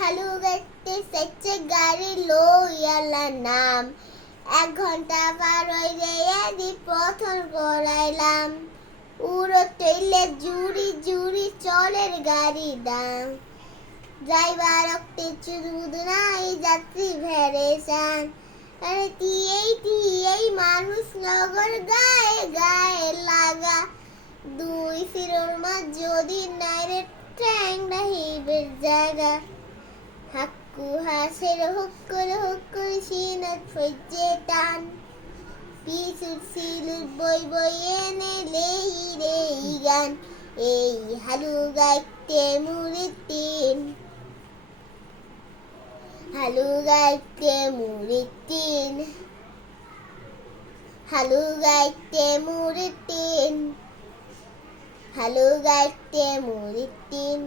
হালু গাইতে সেচ্ছে গাড়ি লইয়ালা নাম 1 ঘন্টা পার হইলে এদি পথর গড়াইলাম উড়ো তৈলে জুড়ি জুড়ি চলের গাড়ি দাম ড্রাইভার অক্তে চুদুদ নাই যাত্রী ভেরেসান আরে টিয়েই মানুষ নগর গায়ে গায়ে লাগা দুই ফিরোর মা যদি নাইরে ট্যাং নাহিবের জায়গা হাক্কু হাসের হুক্কুর সিনাত ফইজে টান পিছুর সিলুর বই বই এনে লেই রে গান এই হালু গাইতে মুরিতিন হালু গাইতে মুরিতিন হালু গাইতে মুরিতিন হালু গাইতে মুরিতিন